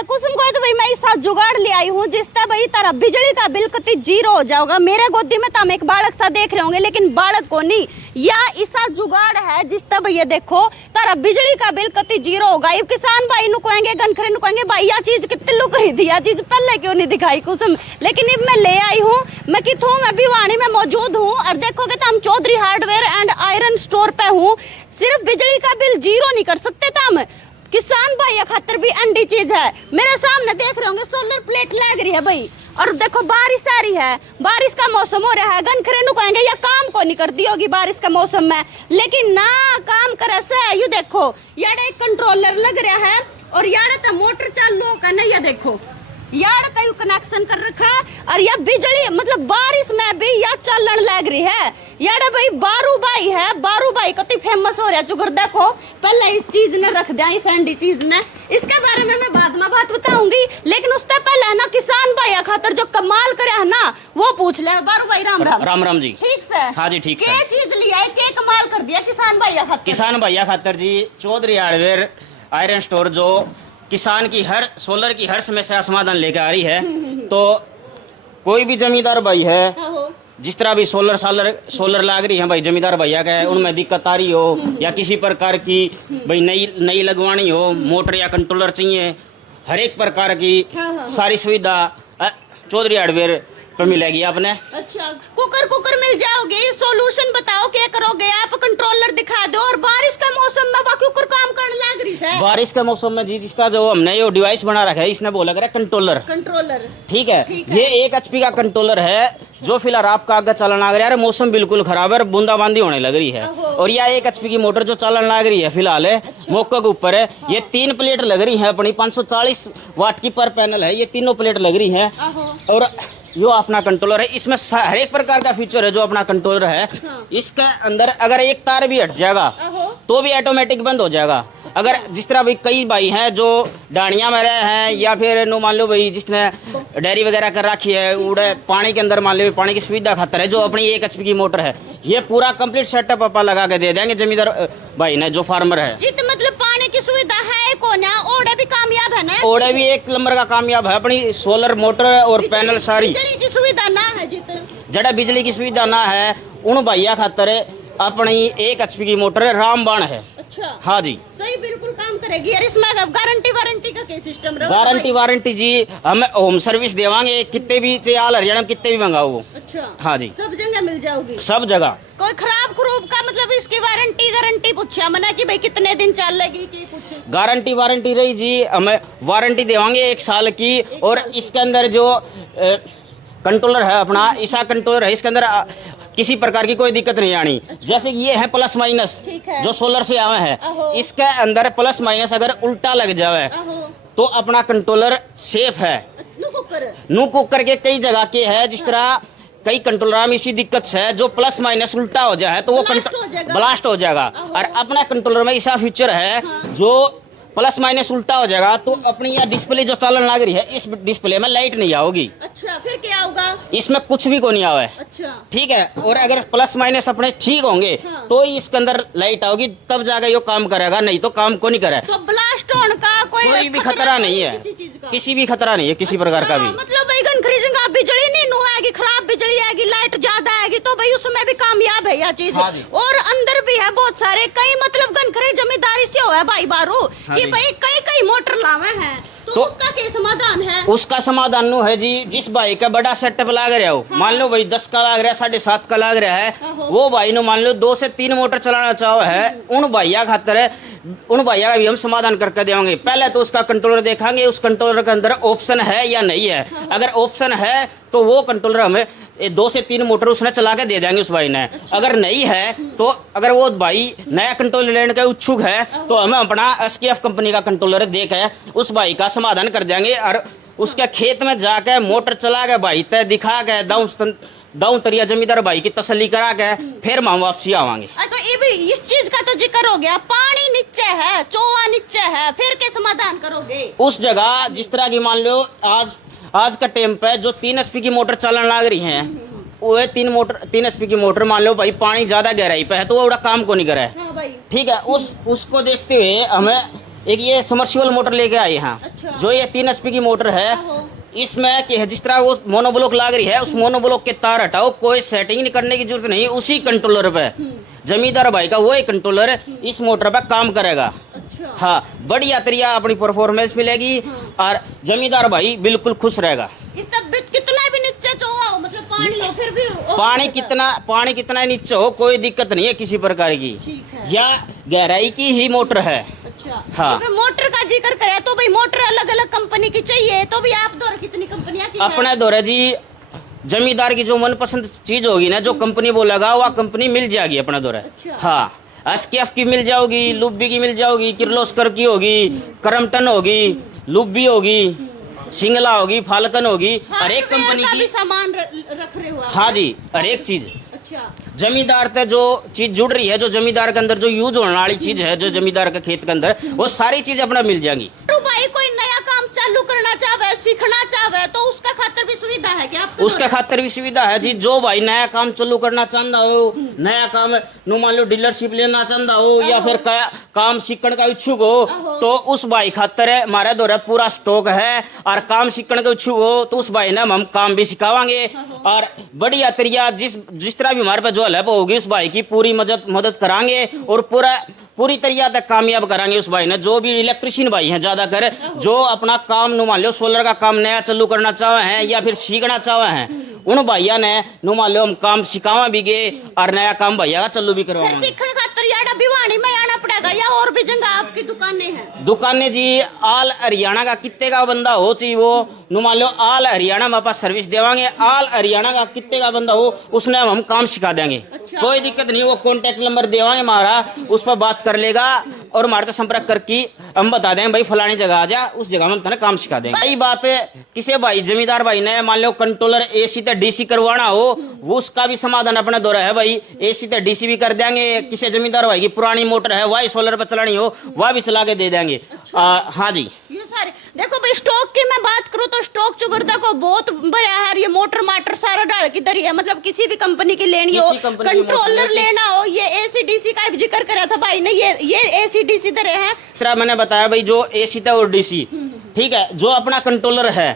मैं कुसुम को तो भाई मैं इस साथ जुगाड़ ले आई हूँ जिससे भाई तारा बिजली का बिल कति जीरो हो जाएगा। मेरे गोदी में तम एक बालक सा देख रहे होंगे लेकिन बालक को नहीं, या इस साथ जुगाड़ है जिससे भैया देखो तारा बिजली का बिल कति जीरो होगा। ये किसान भाई नु कहेंगे गनखरे नु कहेंगे भाई यह चीज कितने लुक रही थी, यह चीज पहले क्यों नहीं दिखाई कुसुम, लेकिन अब मैं ले आई हूँ। मैं किथों मैं भिवानी में मौजूद हूँ और देखोगे तो हम Chaudhary hardware and iron store पे हूँ। सिर्फ बिजली का बिल जीरो नहीं कर सकते तम, किसान भाई खातर भी अंडी चीज है। मेरे सामने देख रहे होंगे सोलर प्लेट लग रही है भाई, और देखो बारिश आ रही है, बारिश का मौसम हो रहा है। गनखरे नु कहेंगे या काम को नहीं करती होगी बारिश का मौसम में, लेकिन ना काम करे से यू देखो यार एक कंट्रोलर लग रहा है और यार तो मोटर चालू का नहीं, ये देखो यार तो कनेक्शन कर रखा है और यह बिजली मतलब बारिश में भी यह चलन लग रही है। यार भाई बारू भाई है, बारू भाई कति फेमस हो रहा है चुगर। देखो पहले इस चीज ने रख दिया, इस एंडी चीज ने, इसके बारे में मैं बाद में बात बताऊंगी, लेकिन उससे पहले है ना किसान भाई खातर जो कमाल करे है ना वो पूछ ले। बारू भाई राम राम। राम राम जी। ठीक से? हाँ जी ठीक से। क्या चीज लिया है, क्या कमाल कर दिया किसान भाई खातर? किसान भैया खातर जी चौधरी हार्डवेयर आयरन स्टोर जो किसान की हर सोलर की हर समस्या समाधान लेकर आ रही है। तो कोई भी जमींदार भाई है जिस तरह भी सोलर लाग रही है भाई जमींदार भैया का है, उनमें दिक्कत आ रही हो या किसी प्रकार की भाई नई लगवानी हो, मोटर या कंट्रोलर चाहिए, हर एक प्रकार की सारी सुविधा चौधरी हार्डवेयर पे मिलेगी आपने। अच्छा कुकर मिल जाओगे। सॉल्यूशन बताओ क्या करोगे आप, कंट्रोलर दिखा दो। और बारिश का मौसम में वो कुकर काम करने लग रही है। बारिश का मौसम में जी जिसका जो हमने ये डिवाइस बना रखा है इसने बोला करे कंट्रोलर। ठीक है, ये 1 HP का कंट्रोलर है जो फिलहाल आपका आगे चलन लग रहा है। मौसम बिल्कुल खराब है, बूंदाबांदी होने लग रही है और यह 1 HP की मोटर जो चलन लग रही है फिलहाल मौके के ऊपर है। ये 3 प्लेट लग रही है अपनी 540 वाट की पर पैनल है, ये तीनों प्लेट लग रही है। और जो अपना कंट्रोलर है इसमें हर एक प्रकार का फीचर है जो अपना कंट्रोलर है। इसके अंदर अगर एक तार भी हट जाएगा तो भी ऑटोमेटिक बंद हो जाएगा। अगर जिस तरह भाई कई भाई हैं जो डाणिया में रहे हैं या फिर नो मान लो भाई जिसने डेयरी वगैरह कर रखी है उड़े पानी के अंदर मान लो पानी की सुविधा खातर है जो अपनी 1 HP की मोटर है, ये पूरा कंप्लीट सेटअप अपा लगा के दे देंगे जमींदार भाई ने जो फार्मर है। जित मतलब पानी की सुविधा है को ना, ओड़े भी कामयाब है ना, ओड़े भी 1 नंबर का कामयाब है। अपनी सोलर मोटर और पैनल सारी बिजली की सुविधा ना है, जित जड़ा बिजली की सुविधा ना है उन भैया खातर अपनी 1 HP की मोटर रामबाण है। अच्छा हाँ जी सही बिल्कुल काम करेगी। और इसमें गारंटी वारंटी का क्या सिस्टम रहेगा? गारंटी वारंटी जी हम होम सर्विस देवांगे, कितने भी चाहे हरियाणा में कितने भी मंगाओ वो। अच्छा हाँ जी सब जगह मिल जाओगी, सब जगह। कोई खराब खरूब का मतलब इसकी वारंटी गारंटी पूछा मैंने कि भाई कितने दिन चलेगी कि कुछ गारंटी वारंटी रही जी, हमें वारंटी देवांगे 1 साल की। और इसके अंदर जो कंट्रोलर है अपना ईसा कंट्रोलर है, इसके अंदर किसी प्रकार की कोई दिक्कत नहीं आनी। जैसे ये है प्लस माइनस जो सोलर से आवे है, इसके अंदर प्लस माइनस अगर उल्टा लग जावे तो अपना कंट्रोलर सेफ है। नू कुकर के कई जगह के है जिस तरह कई कंट्रोलर में इसी दिक्कत है जो प्लस माइनस उल्टा हो जाए तो वो ब्लास्ट हो जाएगा। और अपना कंट्रोलर में ऐसा फीचर है जो प्लस माइनस उल्टा हो जाएगा तो अपनी यह डिस्प्ले जो चलन लग रही है इस डिस्प्ले में लाइट नहीं आओगी। अच्छा फिर क्या होगा? इसमें कुछ भी को नहीं आवे। अच्छा ठीक है, और अगर प्लस माइनस अपने ठीक होंगे तो ही इसके अंदर लाइट आओगी, तब जाकर ये काम करेगा, नहीं तो काम को नहीं करेगा। तो ब्लास्ट होने का कोई भी खतरा नहीं है, किसी भी खतरा नहीं है किसी प्रकार का भी। मतलब भाई खरीदेंगे बिजली नहीं नु आएगी, खराब बिजली आएगी, लाइट ज्यादा आएगी तो भाई उसमें भी कामयाब है यह चीज। और अंदर भी है बहुत सारे कई मतलब गनखरे जमींदारी से हो है भाई बारू कि भाई कई मोटर लावे हैं तो उसका क्या समाधान है? उसका समाधान नु है जी जिस भाई का बड़ा सेटअप लाग रहा हो, मान लो भाई 10 का लाग रहा है, 7.5 का लाग रहा है, वो भाई नु मान लो 2 से 3 मोटर चलाना चाहो है, उन भैया खातर है उन भैया का भी हम समाधान करके देंगे। पहले तो उसका कंट्रोलर देखेंगे उस कंट्रोलर के अंदर ऑप्शन है या नहीं है। अगर ऑप्शन है तो वो कंट्रोलर हमें 2 से 3 मोटर उसने चला के दे देंगे उस भाई ने। अगर नहीं है तो अगर वो भाई नया कंट्रोलर लेने का इच्छुक है तो हमें अपना SKF कंपनी का कंट्रोलर दे के उस भाई का समाधान कर देंगे और उसके खेत में जाके मोटर चला के भाई तय दिखा के दाऊं तरिया जमींदार भाई की तसल्ली करा के फिर हम वापसी आवांगे। तो ये भी इस चीज का तो जिक्र हो गया, पानी नीचे है, चोआ नीचे है, फिर क्या समाधान करोगे? उस जगह जिस तरह की मान लो आज का टाइम पे जो 3 HP की मोटर चलन लग रही है वो 3 HP की मोटर मान लो भाई पानी ज्यादा गहराई पे है तो वो बड़ा काम को नहीं करे। ठीक है, उसको देखते हुए हमें एक ये समर्सिबल मोटर लेके आए हैं। अच्छा। जो ये 3 HP की मोटर है, आहो। इसमें कि जिस तरह वो मोनोब्लॉक लाग रही है, उस मोनोब्लॉक के तार हटाओ, कोई सेटिंग नहीं करने की जरूरत नहीं, उसी कंट्रोलर पे जमींदार भाई का वही कंट्रोलर इस मोटर पे काम करेगा। अच्छा। हाँ, बढ़िया तरिया अपनी परफॉर्मेंस मिलेगी और जमींदार भाई बिल्कुल खुश रहेगा। इस तब कितना भी नीचे चोवा हो, मतलब पानी हो फिर भी पानी कितना नीचे हो, कोई दिक्कत नहीं है किसी प्रकार की। ठीक है। या गहराई की ही मोटर है। अच्छा। हाँ। तो मोटर का जिक्र करें तो भाई मोटर अलग अलग कंपनी की चाहिए, तो भी आप द्वारा कितनी कंपनियां की अपने दौरे जी जमींदार की जो मनपसंद चीज होगी ना, जो कंपनी बोलेगा वह कंपनी मिल जाएगी अपने दौरे। अच्छा। हाँ, एसकेएफ की मिल जाओगी, लुब्बी की मिल जाओगी, किर्लोस्कर की होगी, करमटन होगी, लुब्बी होगी, सिंगला होगी, फाल्कन होगी, हर एक कंपनी का भी की। सामान रख रहे हो आप? हाँ जी, हर एक चीज। अच्छा। जमींदार से जो चीज जुड़ रही है, जो जमींदार के अंदर जो यूज होने वाली चीज है, जो जमींदार के खेत के अंदर, वो सारी चीज अपना मिल जाएंगी। तो भाई कोई नया काम चालू करना चाहे, सीखना चाहे, तो उसका खातिर भी सुविधा है क्या आपके उसके खातिर भी सुविधा है जी। जो भाई नया काम चालू करना चाहता हो, नया काम नु मान लो डीलरशिप लेना चाहता हो, या फिर काम सीखने का इच्छुक हो, तो उस भाई खातिर हमारे दौरे पूरा स्टॉक है। और काम सीखने का इच्छुक हो तो उस भाई ने हम काम भी सिखावांगे, और बढ़िया तरिया जिस तरह भी हमारे पे जो हेल्प होगी उस भाई की पूरी मदद करांगे, और पूरी तरीके तक कामयाब कराएंगे उस भाई ने। जो भी इलेक्ट्रिशियन भाई हैं ज्यादातर, जो अपना काम नु मान लो सोलर का काम नया चालू करना चाहे हैं या फिर सीखना चाहे हैं, उन भैया ने नु मान लो हम काम सिखावा भी गए और नया काम भैया का चालू भी करवाएंगे। सीखने खातिर यार भिवानी में आना पड़ेगा या और भी जगह आपकी दुकानें हैं? दुकानें जी आल हरियाणा का कितने का बंदा हो चाहिए, वो नु मान लो आल हरियाणा में आप सर्विस देवांगे। आल हरियाणा का कितने का बंदा हो उसने हम काम सिखा देंगे। अच्छा। कोई दिक्कत नहीं, वो कॉन्टेक्ट नंबर देवांगे हमारा, उस पर बात कर लेगा और हमारे से संपर्क करके हम बता देंगे भाई फलानी जगह आ जा, उस जगह में हम काम सिखा देंगे। यही बात है, किसी भाई जमींदार भाई ने मान लो कंट्रोलर एसी से डीसी करवाना हो, वो उसका भी समाधान अपना दौरा है भाई, एसी से डीसी भी कर देंगे। किसी जमींदार भाई की पुरानी मोटर है वही सोलर पर चलानी हो, वह भी चला के दे देंगे। हाँ जी, ये सारे देखो भाई। स्टॉक की मैं बात करूँ तो स्टॉक चुगरदा को बहुत बड़ा है, ये मोटर माटर सारा डाल की दरी है, मतलब किसी भी कंपनी की लेनी हो, कंट्रोलर लेना हो, ये एसी डीसी का जिक्र करा था भाई ने, ये एसी डीसी दरे हैं। तरह मैंने बताया भाई, जो एसी था और डीसी, ठीक है, जो अपना कंट्रोलर है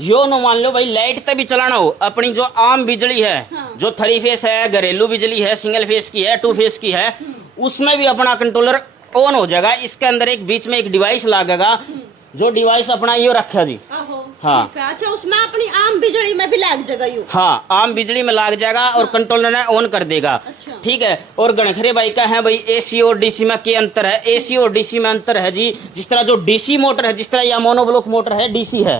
यो नो मान लो भाई लाइट तक भी चलाना हो, अपनी जो आम बिजली है, जो 3 फेस है, घरेलू बिजली है, सिंगल फेस की है, 2 फेस की है, उसमें भी अपना कंट्रोलर ऑन हो जाएगा। इसके अंदर एक बीच में एक डिवाइस लगेगा, जो डिवाइस अपना यो रखा जी। हाँ, अच्छा, उसमें अपनी आम बिजली में भी लग जाएगा यू? हाँ, आम बिजली में लग जाएगा और कंट्रोलर ने ऑन कर देगा। अच्छा। ठीक है। और गणखरे भाई का है भाई एसी और डीसी में क्या अंतर है? एसी और डीसी में अंतर है जी, जिस तरह जो डीसी मोटर है, जिस तरह यह मोनोब्लॉक मोटर है डीसी है,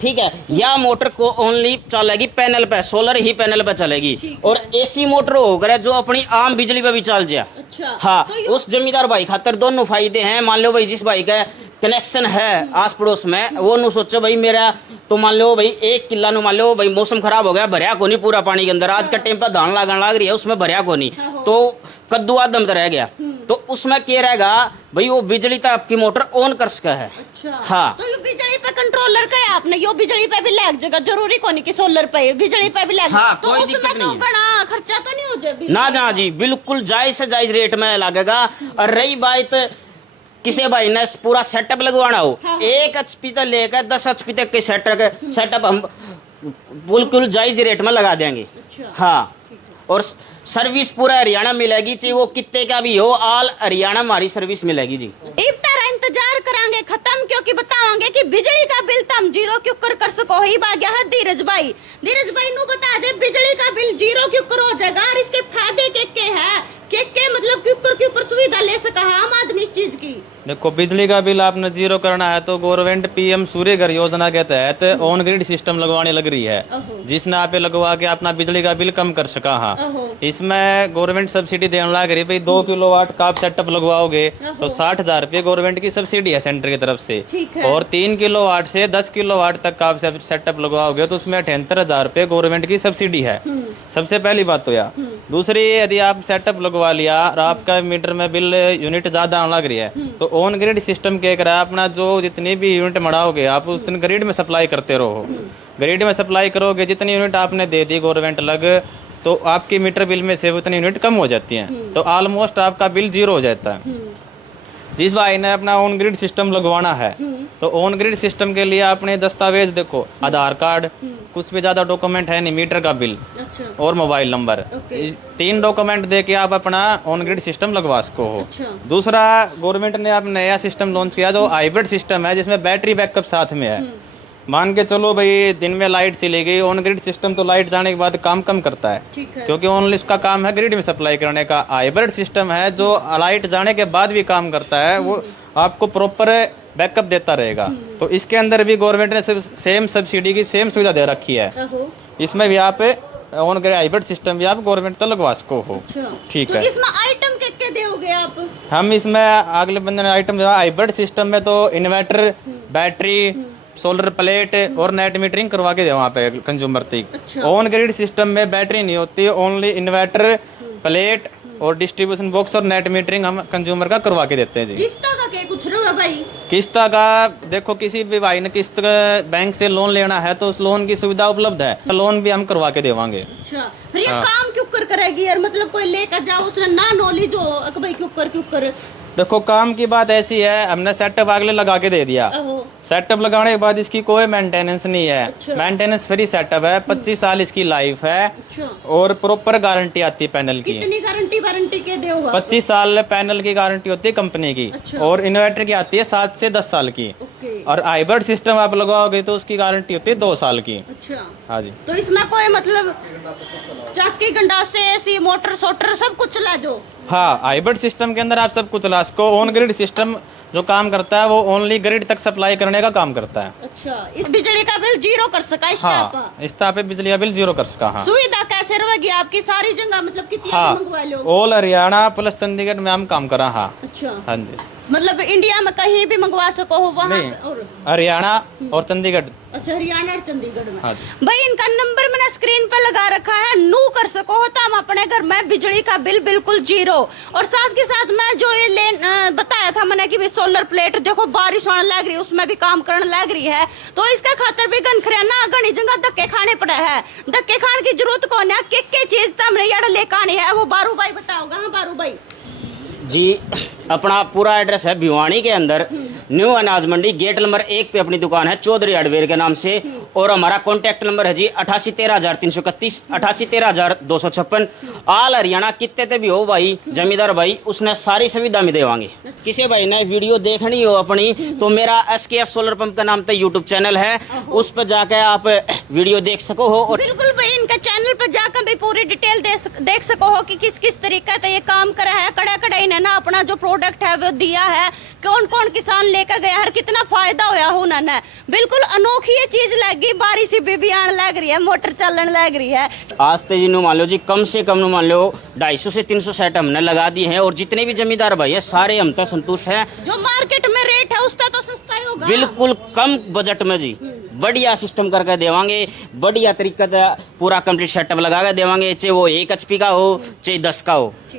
ठीक है, यह मोटर को ओनली चलेगी पैनल पे, सोलर ही पैनल पे चलेगी। और एसी मोटर होकर जो अपनी आम बिजली पे भी चल जाए। अच्छा। हाँ, तो उस जमींदार भाई खातर दोनों फायदे हैं। मान लो भाई जिस भाई का कनेक्शन है आस पड़ोस में, वो नु सोचो भाई मेरा तो मान लो भाई 1 किला नु मान लो भाई मौसम खराब हो गया, भरिया को नहीं पूरा पानी के अंदर, आज का टाइम पर धान लागन लाग रही है, उसमें भरिया को नहीं, तो कद्दू आदम रह गया, तो उसमें क्या रहेगा भाई, वो बिजली तक आपकी मोटर ऑन कर सका है। अच्छा। हाँ, तो ये बिजली पे कंट्रोलर का है आपने, यो बिजली पे भी लग जाएगा, जरूरी को नहीं कि सोलर पे, बिजली पे भी लग। हाँ, तो कोई उसमें दिक्कत तो नहीं है। बड़ा खर्चा तो नहीं हो जाए? ना ना जी, बिल्कुल जायज से जायज रेट में लगेगा। और रही बात किसी भाई ने पूरा सेटअप लगवाना हो, 1 HP तक लेकर 10 HP तक के सेटअप हम बिल्कुल जायज रेट में लगा देंगे। अच्छा। हाँ, और सर्विस पूरा हरियाणा मिलेगी, चाहे वो कितने का भी हो, ऑल हरियाणा हमारी सर्विस मिलेगी जी। इब तरह इंतजार करांगे खत्म, क्योंकि बताओगे कि बिजली का बिल तुम जीरो क्यों कर सको ही बाग्या है धीरज भाई नु बता दे, बिजली का बिल जीरो क्यों कर हो जाएगा, और इसके फायदे के है, के मतलब क्यों सुविधा ले सका है आम आदमी इस चीज की? देखो, बिजली का बिल आपने जीरो करना है तो गवर्नमेंट पीएम सूर्य घर योजना के तहत ऑन ग्रिड सिस्टम लगवाने लग रही है, जिसने आप लगवा के अपना बिजली का बिल कम कर सका। हाँ, इसमें गवर्नमेंट सब्सिडी देने लग रही है भाई, 2 किलोवाट का आप सेटअप लगवाओगे तो 60,000 रुपये गवर्नमेंट की सब्सिडी है सेंटर की तरफ से। और 3 किलोवाट से 10 किलोवाट तक का आप सेटअप लगवाओगे तो उसमें 78,000 रुपये गवर्नमेंट की सब्सिडी है। सबसे पहली बात तो यार। दूसरी, यदि आप सेटअप लगवा लिया और आपका मीटर में बिल यूनिट ज्यादा आने लग रही है, तो ऑन ग्रिड सिस्टम क्या करा, अपना जो जितनी भी यूनिट मढ़ाओगे आप उस दिन ग्रिड में सप्लाई करते रहो। ग्रिड में सप्लाई करोगे, जितनी यूनिट आपने दे दी गवर्नमेंट लग, तो आपकी मीटर बिल में से उतनी यूनिट कम हो जाती हैं, तो ऑलमोस्ट आपका बिल जीरो हो जाता है। जिस भाई ने अपना ऑन ग्रिड सिस्टम लगवाना है तो ऑन ग्रिड सिस्टम के लिए अपने दस्तावेज देखो, आधार कार्ड, कुछ भी ज्यादा डॉक्यूमेंट है नहीं, मीटर का बिल अच्छा और मोबाइल नंबर, इस 3 डॉक्यूमेंट दे के आप अपना ऑन ग्रिड सिस्टम लगवा सको हो। अच्छा दूसरा, गवर्नमेंट ने अब नया सिस्टम लॉन्च किया जो हाइब्रिड सिस्टम है, जिसमें बैटरी बैकअप साथ में है। मान के चलो भाई दिन में लाइट चली गई, ऑन ग्रिड सिस्टम तो लाइट जाने के बाद काम कम करता है, ठीक है। क्योंकि ओनली इसका काम है ग्रिड में सप्लाई करने का। हाइब्रिड सिस्टम है जो लाइट जाने के बाद भी काम करता है, वो आपको प्रॉपर बैकअप देता रहेगा। तो इसके अंदर भी गवर्नमेंट ने सेम सब्सिडी की सेम सुविधा दे रखी है। अहो, इसमें भी आप ऑन ग्रिड हाइब्रिड सिस्टम भी आप गवर्नमेंट तक लगवा सको हो। अच्छा ठीक तो है। इसमें आइटम के दोगे आप? हम इसमें अगले बंदे ने आइटम दिया। हाइब्रिड सिस्टम में तो इन्वर्टर, बैटरी, सोलर प्लेट और नेट मीटरिंग करवा के दे वहाँ पे कंज्यूमर तक। अच्छा। ऑन ग्रिड सिस्टम में बैटरी नहीं होती, ओनली इन्वर्टर, प्लेट और डिस्ट्रीब्यूशन बॉक्स और नेट मीटरिंग हम कंज्यूमर का करवा के देते हैं जी। किस्ता का क्या कुछ रहा भाई? किस्ता का देखो, किसी भी भाई ने किस्त बैंक से लोन लेना है तो उस लोन की सुविधा उपलब्ध है, लोन भी हम करवा के देवांगे। अच्छा फिर ये काम क्यों कर करेगी यार? मतलब कोई लेकर जाओ उसने ना नॉलेज हो अक भाई क्यों कर देखो काम की बात ऐसी है, हमने सेटअप अगले लगा के दे दिया। अहो, सेटअप लगाने के बाद इसकी कोई मेंटेनेंस नहीं है, अच्छा। मेंटेनेंस फ्री सेटअप है, 25 साल इसकी लाइफ है अच्छा और प्रॉपर गारंटी आती है पैनल की। कितनी गारंटी के दोगे? 25 साल पैनल की गारंटी होती है कंपनी की। अच्छा। और इन्वर्टर की आती है 7 से 10 साल की। ओके और हाइब्रिड सिस्टम आप लगाओगे तो उसकी गारंटी होती है 2 साल की। अच्छा हाँ जी। तो इसमें कोई मतलब चक्की गंडासे एसी मोटर सोटर सब कुछ ला दो? हाँ, हाइब्रिड सिस्टम के अंदर आप सब कुछ ला सको। ऑन ग्रिड सिस्टम जो काम करता है वो ओनली ग्रिड तक सप्लाई करने का काम करता है। अच्छा इस बिजली का बिल जीरो कर सका इस हाँ, तरह इस तरह पे बिजली का बिल जीरो कर सका। हाँ, सुविधा कैसे रहेगी आपकी सारी जगह? मतलब कितनी हाँ, मंगवा लो? ऑल हरियाणा प्लस चंडीगढ़ में हम काम करा। हाँ अच्छा हाँ जी। मतलब इंडिया में कहीं भी मंगवा सको हो वहाँ नहीं, पे? और हरियाणा और चंडीगढ़। अच्छा हरियाणा और चंडीगढ़ में। हाँ जी। भाई इनका नंबर मैंने स्क्रीन पर लगा रखा है, नू कर सको हो तो हम अपने घर में बिजली का बिल बिल्कुल जीरो। और साथ के साथ मैं जो ये बताया था मैंने कि सोलर प्लेट देखो बारिश आने लग रही है उसमें भी काम करने लग रही है, तो इसका खातर भी गनखरियाना घनी जगह धक्के खाने पड़े है। धक्के खाने की जरूरत कौन है? के चीज हमने यार लेकर आनी है वो बारू भाई बताओगा। हाँ बारू भाई जी, अपना पूरा एड्रेस है भिवानी के अंदर, न्यू अनाज मंडी, गेट नंबर 1 पे अपनी दुकान है चौधरी हार्डवेयर के नाम से। और हमारा कॉन्टैक्ट नंबर है जी 88 13 331, 88 13 256। आल हरियाणा कितने ते भी हो भाई जमींदार भाई, उसने सारी सुविधा में देवांगे। किसी भाई ने वीडियो देखनी हो अपनी तो मेरा SKF सोलर पंप का नाम तो यूट्यूब चैनल है, उस पर जाकर आप वीडियो देख सको हो। और बिल्कुल भाई इनका चैनल पर जाकर भी पूरी डिटेल देख सको हो कि किस किस तरीके से ये काम करा है। कड़ा ना अपना जो प्रोडक्ट है वो दिया है, कौन कौन किसान लेकर गया है, कितना फायदा होया हो ना। बिल्कुल अनोखी ये चीज लगी, बारिश भी आने लग रही है, मोटर चलने लग रही है। आज तो जी मान लो जी कम से कम मान लो 250 से 300 सेट हमने लगा दिए हैं। और जितने भी जमींदार भाई है सारे हम तो संतुष्ट हैं। जो मार्केट में रेट है उसका तो सस्ता ही होगा। बिल्कुल कम बजट में जी बढ़िया सिस्टम करके देवांगे, बढ़िया तरीके से पूरा कंप्लीट सेटअप लगा के देवांगे, चाहे वो 1 HP का हो चाहे 10 का हो।